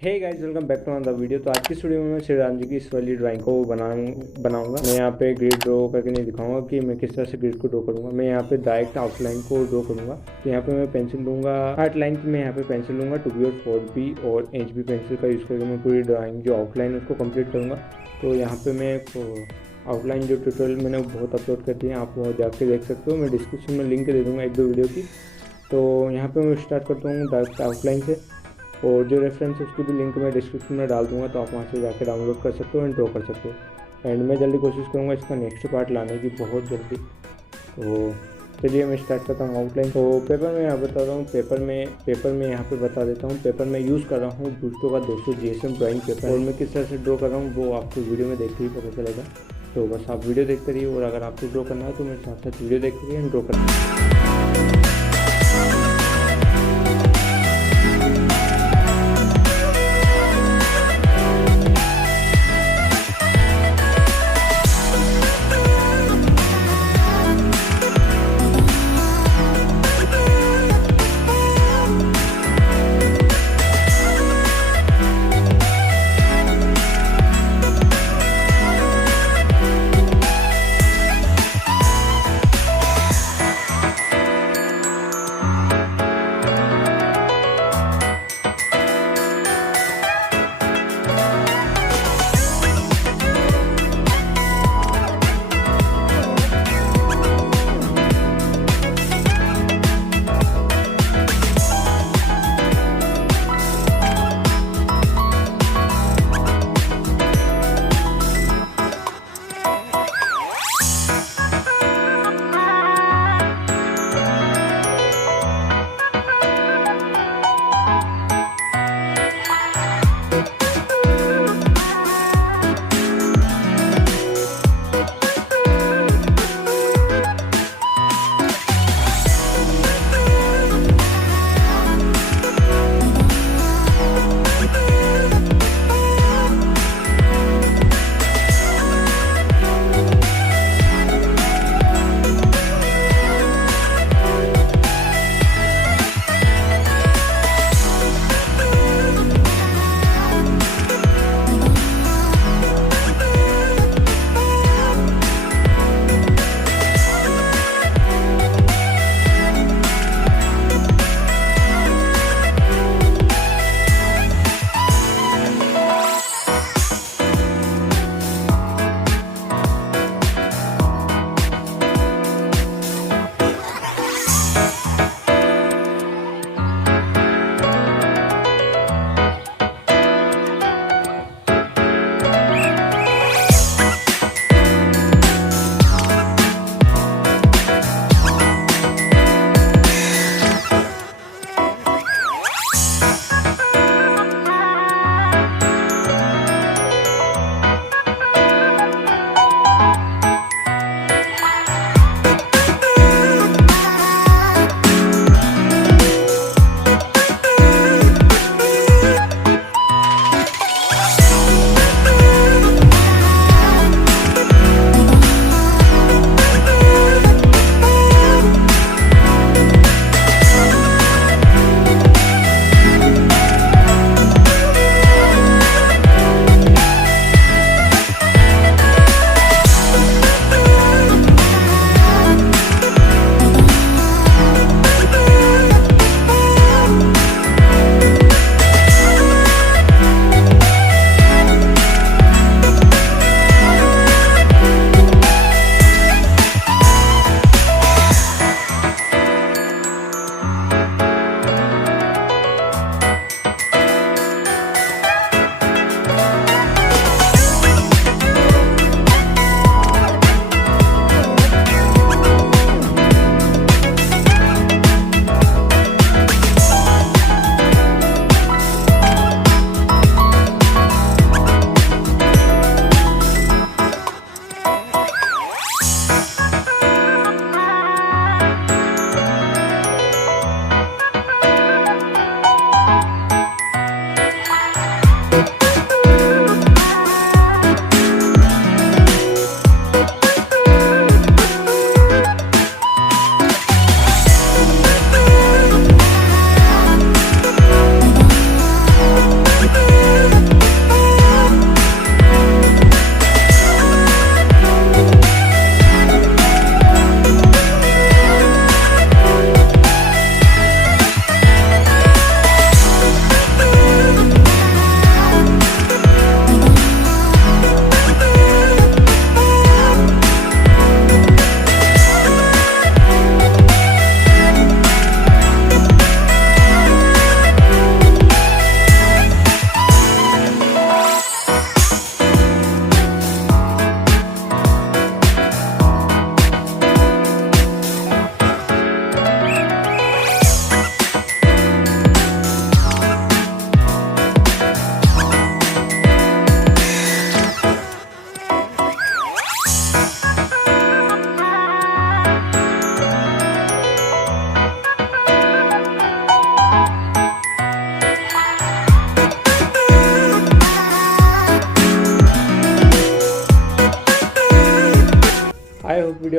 Hey guys, welcome back to another video. तो आज की वीडियो में मैं श्रीराम जी की इस वाली ड्राइंग को बनाऊंगा। मैं यहाँ पे ग्रिड ड्रॉ करके नहीं दिखाऊंगा कि मैं किस तरह से ग्रिड को ड्रॉ करूंगा। मैं यहाँ पे डायरेक्ट आउटलाइन को ड्रॉ करूंगा। तो यहाँ पे मैं पेंसिल लूंगा, हार्ट लाइन की मैं यहाँ पे पेंसिल लूंगा 2B और 4B और HB पेंसिल का यूज़ करके मैं पूरी ड्राइंग जो आउटलाइन उसको कंप्लीट करूँगा। तो यहाँ पे मैं आउटलाइन जो ट्यूटोरियल मैंने बहुत अपलोड कर दिए हैं, आप वो जाके देख सकते हो। मैं डिस्क्रिप्शन में लिंक दे दूँगा 1-2 वीडियो की। तो यहाँ पे मैं स्टार्ट करता हूँ डायरेक्ट आउटलाइन से, और जो रेफरेंस है उसकी भी लिंक मैं डिस्क्रिप्शन में डाल दूंगा, तो आप वहाँ से जाकर डाउनलोड कर सकते हो एंड ड्रॉ कर सकते हो। एंड मैं जल्दी कोशिश करूँगा इसका नेक्स्ट पार्ट लाने की, बहुत जल्दी। तो चलिए मैं स्टार्ट करता हूँ आउटलाइन। तो पेपर में यहाँ बता रहा हूँ, पेपर में यहाँ पे बता देता हूँ। पेपर में यूज़ कर रहा हूँ दूसरों का 200 GSM ड्राइंग पेपर, और मैं किस तरह से ड्रॉ कर रहा हूँ वो आपको वीडियो में देख के ही पता चलेगा। तो बस आप वीडियो देखते रहिए, और अगर आपको ड्रॉ करना है तो मेरे साथ साथ वीडियो देखते रहिए एंड ड्रॉ करना।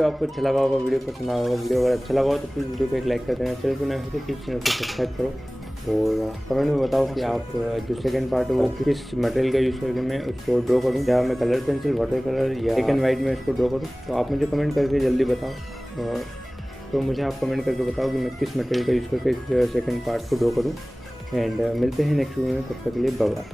वीडियो आपको अच्छा लगा होगा, वीडियो पसंद आया होगा। वीडियो अगर अच्छा लगा हो तो प्लीज़ वीडियो को एक लाइक कर देना। चैनल को नए हो तो प्लीज़ चैनल को सब्सक्राइब करो और कमेंट में बताओ कि आप जो सेकंड पार्ट है वो किस मटेरियल का यूज़ करके मैं उसको ड्रॉ करूँ, या मैं कलर पेंसिल, वाटर कलर या ब्लैक एंड वाइट में इसको ड्रॉ करूँ। तो आप मुझे कमेंट करके जल्दी बताओ। तो मुझे आप कमेंट करके बताओ कि मैं किस मटेरियल का यूज़ करके इस सेकंड पार्ट को ड्रॉ करूँ। एंड मिलते हैं नेक्स्ट वीडियो में, तब तक के लिए बाय बाय।